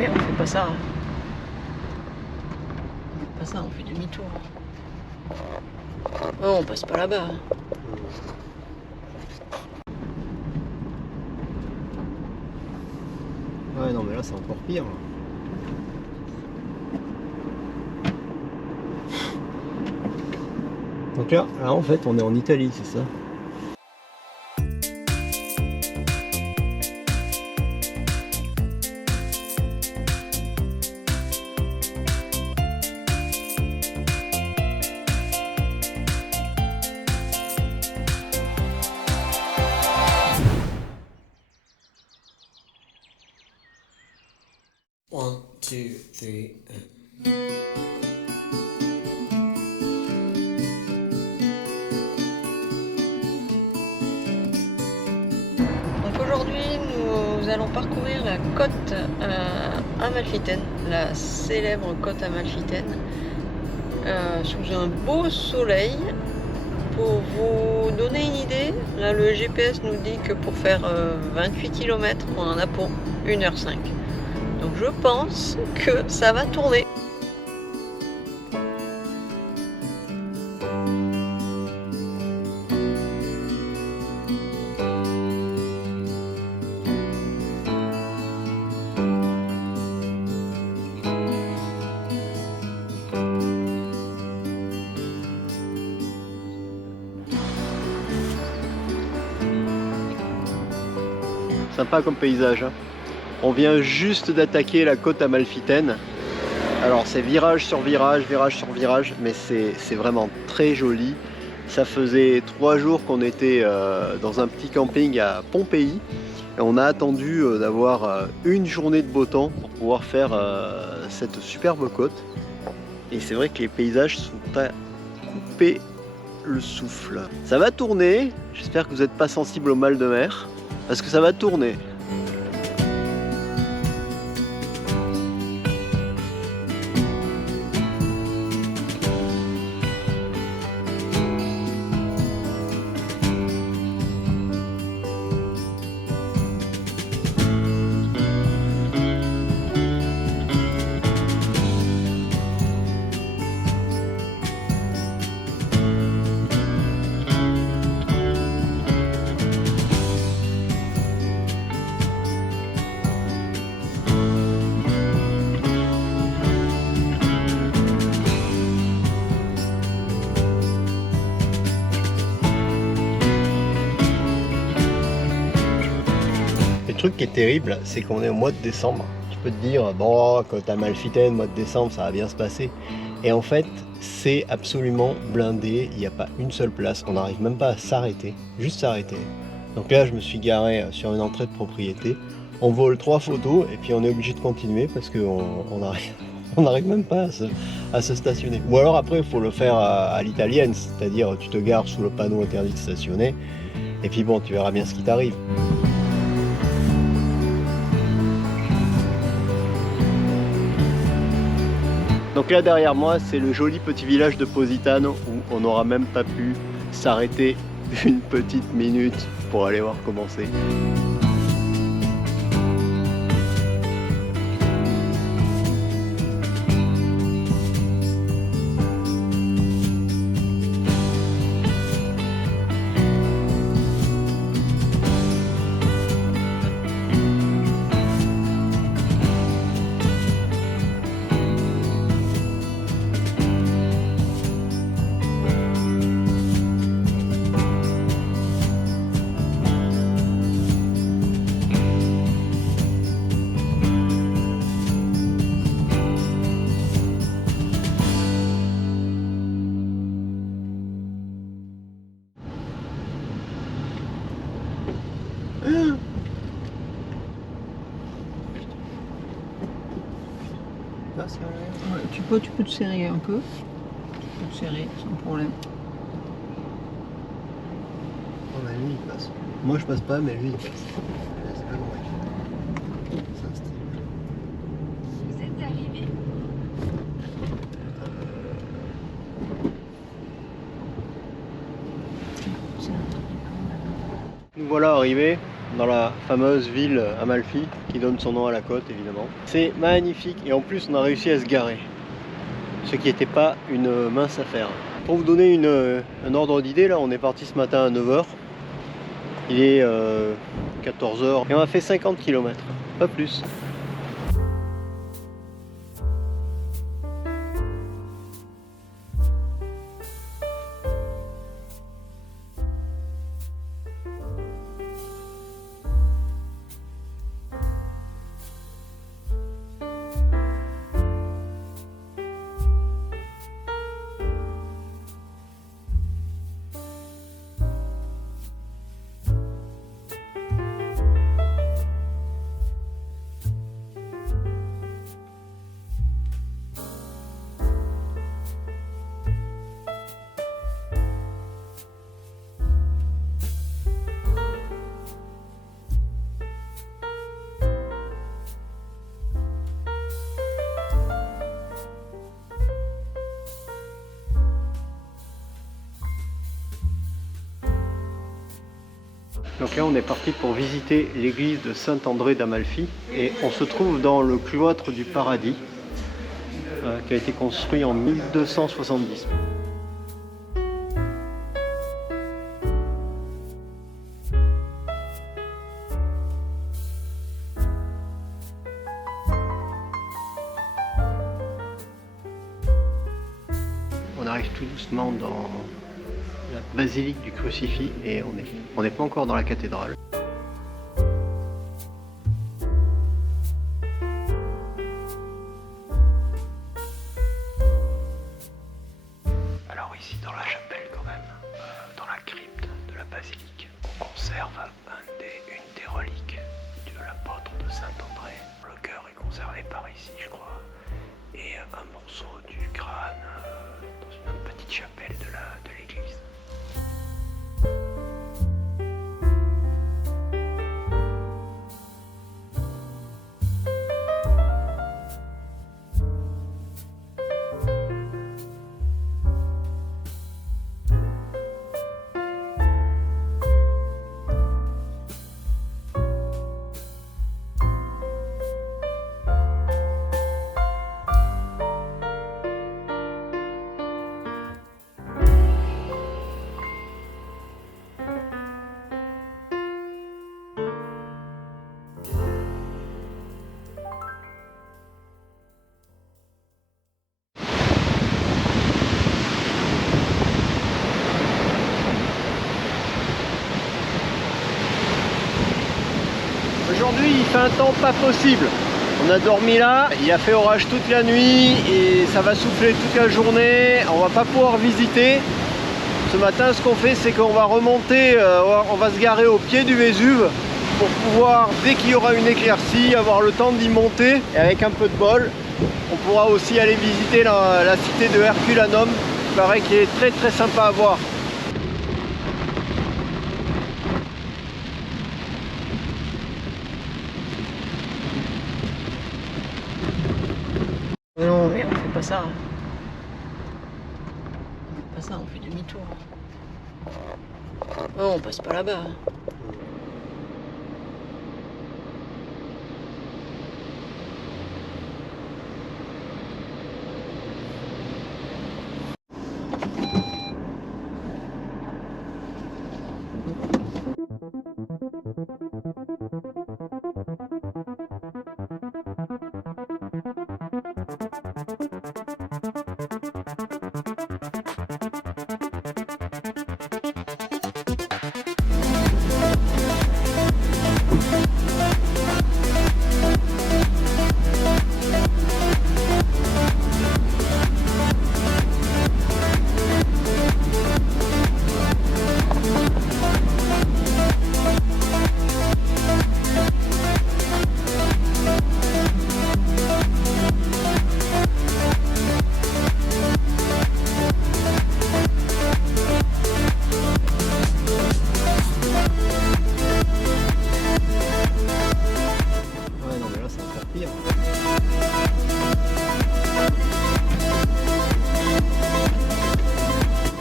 oui, on fait pas ça. On fait pas ça, on fait demi-tour. Non, on passe pas là-bas. Ouais, non, mais là, c'est encore pire. Donc là, en fait, on est en Italie, c'est ça? One, two, three, Donc aujourd'hui, nous allons parcourir la côte amalfitaine, la célèbre côte amalfitaine, sous un beau soleil. Pour vous donner une idée, là le GPS nous dit que pour faire 28 km, on en a pour 1h05. Donc je pense que ça va tourner. Sympa comme paysage, hein. On vient juste d'attaquer la côte amalfitaine. Alors c'est virage sur virage, mais c'est vraiment très joli. Ça faisait 3 jours qu'on était dans un petit camping à Pompéi. Et on a attendu d'avoir une journée de beau temps pour pouvoir faire cette superbe côte. Et c'est vrai que les paysages sont à couper le souffle. Ça va tourner, j'espère que vous n'êtes pas sensible au mal de mer, parce que ça va tourner. Le truc qui est terrible, c'est qu'on est au mois de décembre. Tu peux te dire, bon, côte amalfitaine, mois de décembre, ça va bien se passer. Et en fait, c'est absolument blindé, il n'y a pas une seule place, on n'arrive même pas à s'arrêter, juste s'arrêter. Donc là, je me suis garé sur une entrée de propriété, on vole 3 photos et puis on est obligé de continuer parce qu'on n'arrive même pas à se stationner. Ou alors après, il faut le faire à l'italienne, c'est-à-dire tu te gares sous le panneau interdit de stationner et puis bon, tu verras bien ce qui t'arrive. Donc là derrière moi, c'est le joli petit village de Positano où on n'aura même pas pu s'arrêter une petite minute pour aller voir comment c'est. Ouais, tu peux te serrer un peu. Tu peux te serrer sans problème. Oh bah lui il passe. Moi je passe pas mais lui il passe. C'est pas normal. C'est un style. Vous êtes arrivé. Nous voilà arrivés dans la fameuse ville Amalfi qui donne son nom à la côte évidemment. C'est magnifique et en plus on a réussi à se garer, ce qui n'était pas une mince affaire. Pour vous donner un ordre d'idée, là on est parti ce matin à 9 h, il est 14 h et on a fait 50 km, pas plus. Donc là on est parti pour visiter l'église de Saint-André d'Amalfi et on se trouve dans le cloître du Paradis qui a été construit en 1270. On arrive tout doucement dans la basilique du crucifix et on n'est pas encore dans la cathédrale. Alors ici dans la chapelle quand même, dans la crypte de la basilique, on conserve une des reliques de l'apôtre de Saint-André. Le cœur est conservé par ici je crois, et un morceau du crâne dans une autre petite chapelle de l'église. Aujourd'hui il fait un temps pas possible. On a dormi là, il a fait orage toute la nuit et ça va souffler toute la journée. On va pas pouvoir visiter. Ce matin ce qu'on fait c'est qu'on va remonter, on va se garer au pied du Vésuve pour pouvoir, dès qu'il y aura une éclaircie, avoir le temps d'y monter. Et avec un peu de bol, on pourra aussi aller visiter la cité de Herculanum. Il paraît qu'il est très très sympa à voir. Non, mais on fait pas ça. On fait pas ça, on fait demi-tour. Non, on passe pas là-bas.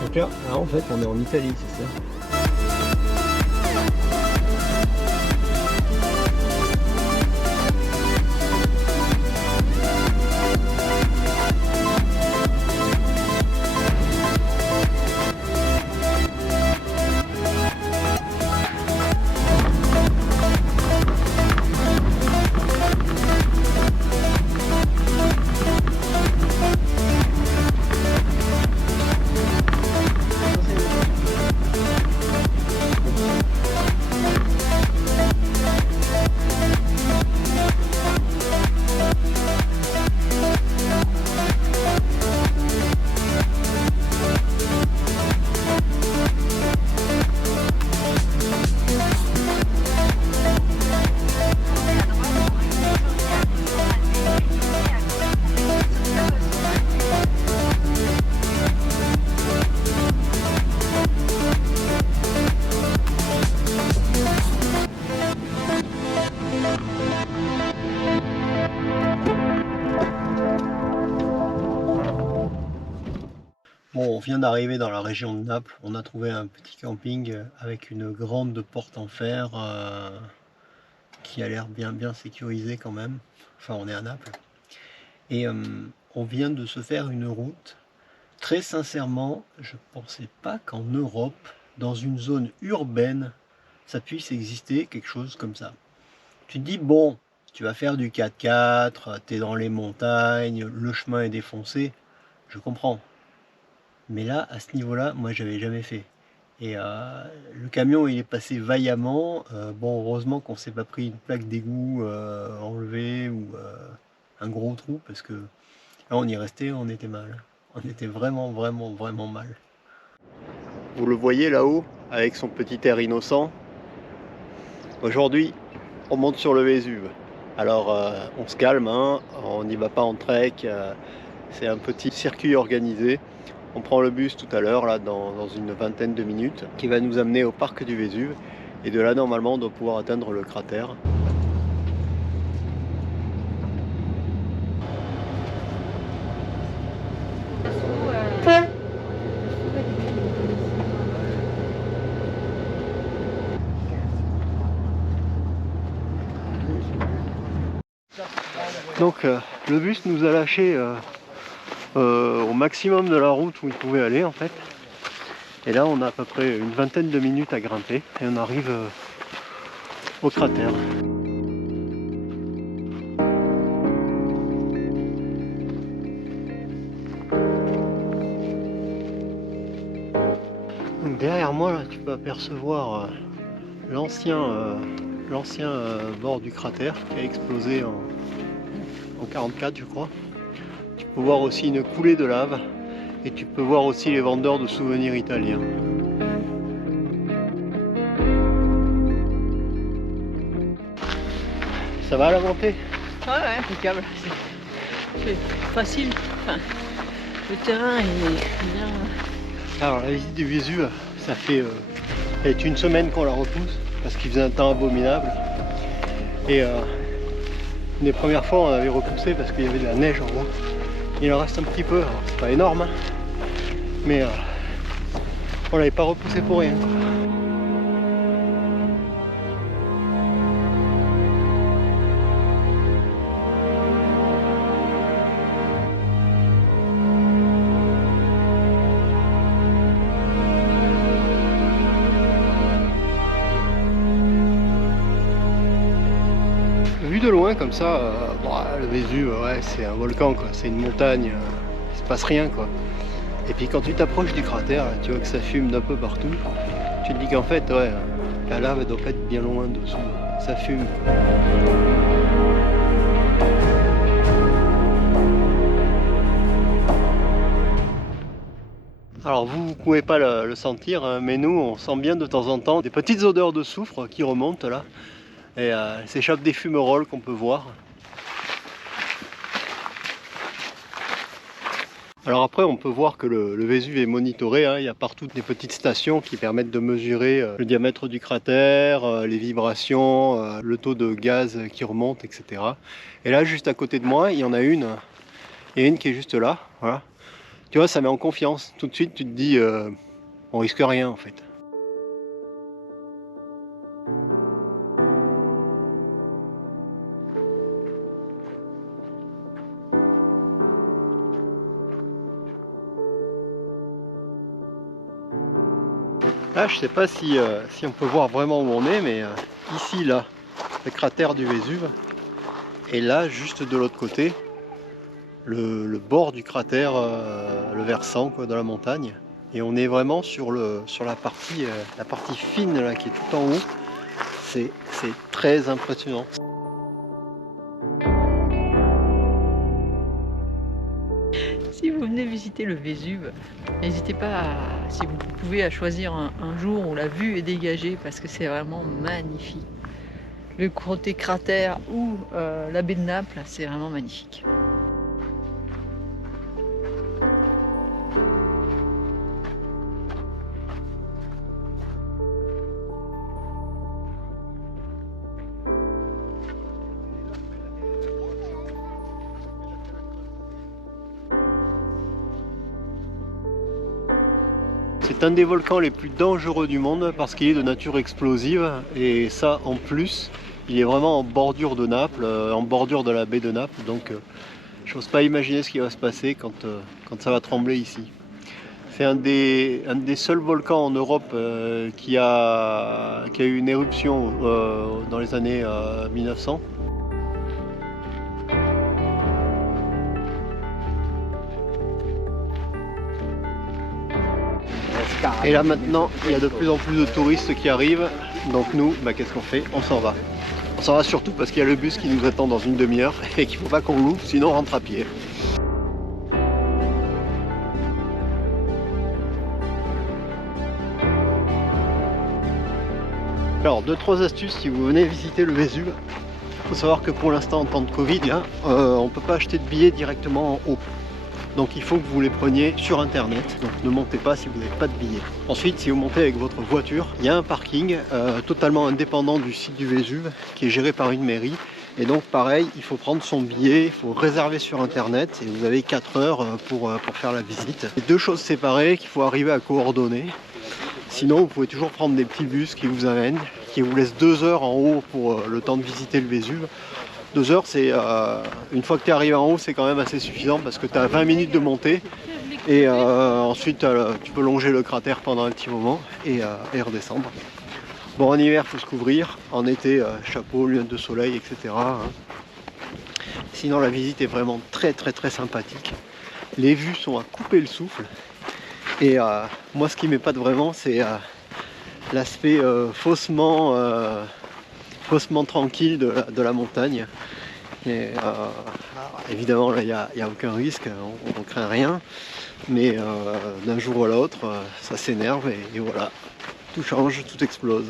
Donc là, en fait, on est en Italie, c'est ça? on vient d'arriver dans la région de Naples. On a trouvé un petit camping avec une grande porte en fer qui a l'air bien sécurisé quand même. Enfin, on est à Naples. Et on vient de se faire une route. Très sincèrement, je ne pensais pas qu'en Europe, dans une zone urbaine, ça puisse exister quelque chose comme ça. Tu te dis, bon, tu vas faire du 4x4, tu es dans les montagnes, le chemin est défoncé, je comprends. Mais là, à ce niveau-là, moi, j'avais jamais fait. Et le camion, il est passé vaillamment. Bon, heureusement qu'on s'est pas pris une plaque d'égout enlevée ou un gros trou, parce que là, on y restait, on était mal. On était vraiment mal. Vous le voyez là-haut, avec son petit air innocent. Aujourd'hui, on monte sur le Vésuve. Alors, on se calme, hein, on n'y va pas en trek. C'est un petit circuit organisé. On prend le bus tout à l'heure, là, dans une vingtaine de minutes, qui va nous amener au parc du Vésuve. Et de là, normalement, on doit pouvoir atteindre le cratère. Donc le bus nous a lâché au maximum de la route où il pouvait aller en fait. Et là on a à peu près une vingtaine de minutes à grimper et on arrive au cratère. Donc derrière moi là tu peux apercevoir l'ancien bord du cratère qui a explosé en 44 je crois. Tu peux voir aussi une coulée de lave et tu peux voir aussi les vendeurs de souvenirs italiens. Ça va la montée? Ouais, impeccable. C'est facile. Enfin, le terrain est bien. Alors la visite du Vésuve, ça fait une semaine qu'on la repousse parce qu'il faisait un temps abominable. Et une des premières fois on avait repoussé parce qu'il y avait de la neige en haut. Il en reste un petit peu, alors c'est pas énorme, hein, mais on l'avait pas repoussé pour rien. Vu de loin comme ça, le Vésuve, ouais, c'est un volcan quoi, c'est une montagne, il se passe rien quoi. Et puis quand tu t'approches du cratère, là, tu vois que ça fume d'un peu partout. Tu te dis qu'en fait, ouais, la lave elle doit pas être bien loin dessous, ça fume. Alors vous ne pouvez pas le sentir, hein, mais nous on sent bien de temps en temps des petites odeurs de soufre qui remontent là. Et s'échappent des fumerolles qu'on peut voir. Alors après on peut voir que le Vésuve est monitoré, hein. Il y a partout des petites stations qui permettent de mesurer le diamètre du cratère, les vibrations, le taux de gaz qui remonte, etc. Et là juste à côté de moi il y en a une. Il y a une qui est juste là, voilà. Tu vois, ça met en confiance. Tout de suite tu te dis on risque rien en fait. Là, je sais pas si on peut voir vraiment où on est, mais ici, là, le cratère du Vésuve, et là, juste de l'autre côté, le bord du cratère, le versant quoi, de la montagne. Et on est vraiment sur la partie fine là, qui est tout en haut. C'est très impressionnant. Si vous venez visiter le Vésuve, n'hésitez pas, si vous pouvez, à choisir un jour où la vue est dégagée parce que c'est vraiment magnifique. Le côté cratère ou la baie de Naples, c'est vraiment magnifique. C'est un des volcans les plus dangereux du monde parce qu'il est de nature explosive et ça en plus il est vraiment en bordure de Naples, en bordure de la baie de Naples, donc je n'ose pas imaginer ce qui va se passer quand ça va trembler ici. C'est un des seuls volcans en Europe qui a eu une éruption dans les années 1900. Et là maintenant, il y a de plus en plus de touristes qui arrivent, donc nous, qu'est-ce qu'on fait? On s'en va. On s'en va surtout parce qu'il y a le bus qui nous attend dans une demi-heure et qu'il ne faut pas qu'on loupe, sinon on rentre à pied. Alors, 2-3 astuces si vous venez visiter le Vésuve. Il faut savoir que pour l'instant, en temps de Covid, on ne peut pas acheter de billets directement en haut. Donc il faut que vous les preniez sur internet, donc ne montez pas si vous n'avez pas de billets. Ensuite, si vous montez avec votre voiture, il y a un parking totalement indépendant du site du Vésuve qui est géré par une mairie. Et donc pareil, il faut prendre son billet, il faut réserver sur internet et vous avez 4 heures pour faire la visite. C'est deux choses séparées qu'il faut arriver à coordonner. Sinon, vous pouvez toujours prendre des petits bus qui vous amènent, qui vous laissent 2 heures en haut pour le temps de visiter le Vésuve. 2 heures, c'est une fois que tu es arrivé en haut, c'est quand même assez suffisant parce que tu as 20 minutes de montée et ensuite tu peux longer le cratère pendant un petit moment et redescendre. Bon, en hiver, il faut se couvrir, en été, chapeau, lunettes de soleil, etc. Sinon, la visite est vraiment très sympathique. Les vues sont à couper le souffle et moi, ce qui m'épate vraiment, c'est l'aspect faussement tranquille de la montagne. Et, évidemment là il n'y a aucun risque, on ne craint rien, mais d'un jour à l'autre ça s'énerve et voilà, tout change, tout explose.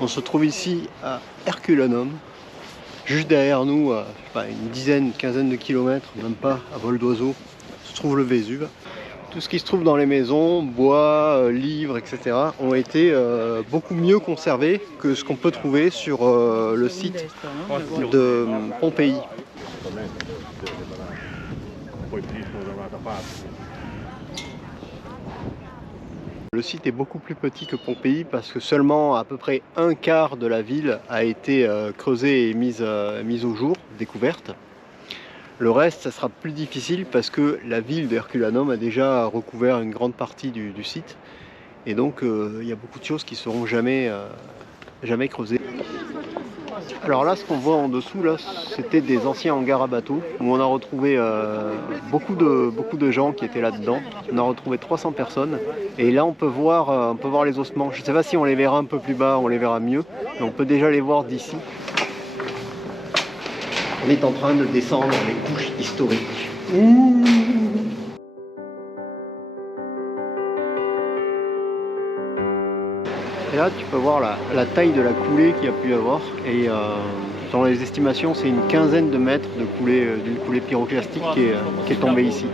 On se trouve ici à Herculanum, juste derrière nous, une dizaine, quinzaine de kilomètres, même pas, à vol d'oiseau, se trouve le Vésuve. Tout ce qui se trouve dans les maisons, bois, livres, etc. ont été beaucoup mieux conservés que ce qu'on peut trouver sur le site de Pompéi. Le site est beaucoup plus petit que Pompéi parce que seulement à peu près un quart de la ville a été creusée et mise au jour, découverte. Le reste, ça sera plus difficile parce que la ville d'Herculanum a déjà recouvert une grande partie du site. Et donc, il y a beaucoup de choses qui ne seront jamais creusées. Alors là, ce qu'on voit en dessous, là, c'était des anciens hangars à bateaux où on a retrouvé beaucoup de gens qui étaient là-dedans. On a retrouvé 300 personnes. Et là, on peut voir les ossements. Je ne sais pas si on les verra un peu plus bas, on les verra mieux. Mais on peut déjà les voir d'ici. On est en train de descendre les couches historiques. Et là, tu peux voir la taille de la coulée qu'il y a pu y avoir. Et dans les estimations, c'est une quinzaine de mètres de coulée, d'une coulée pyroclastique qui est tombée ici.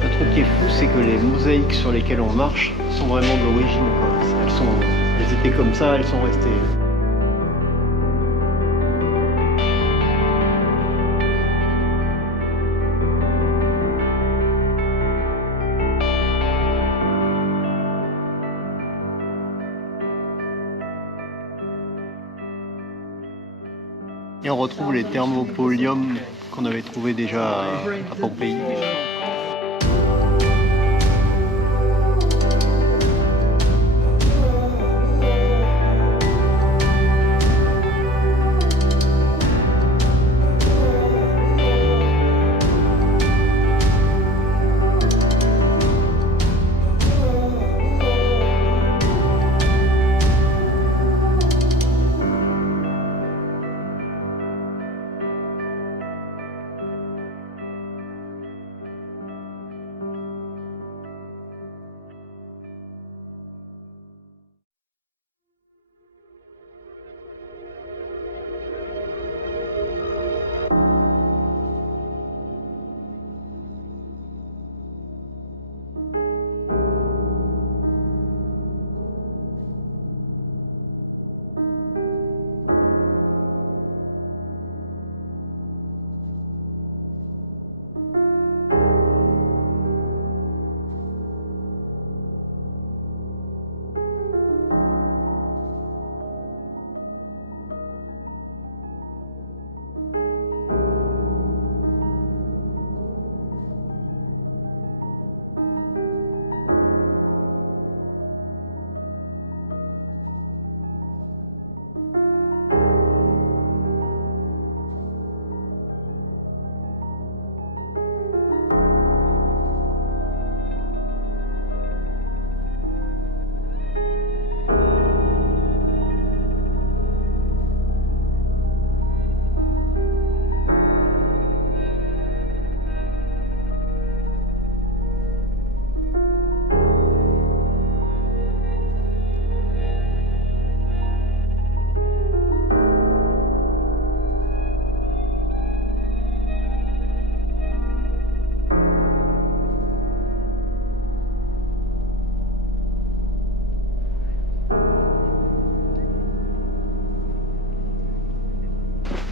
Le truc qui est fou, c'est que les mosaïques sur lesquelles on marche sont vraiment de l'origine. Elles étaient comme ça, elles sont restées. Et on retrouve les thermopoliums qu'on avait trouvés déjà à Pompéi.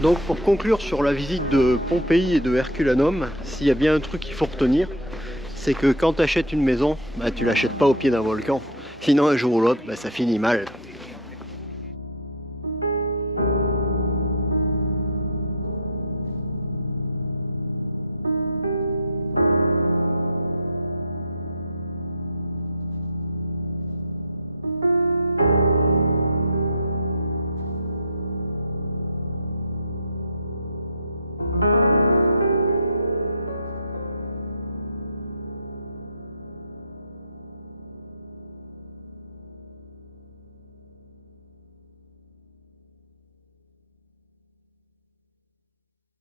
Donc pour conclure sur la visite de Pompéi et de Herculanum, s'il y a bien un truc qu'il faut retenir, c'est que quand tu achètes une maison, bah, tu l'achètes pas au pied d'un volcan. Sinon un jour ou l'autre, bah, ça finit mal.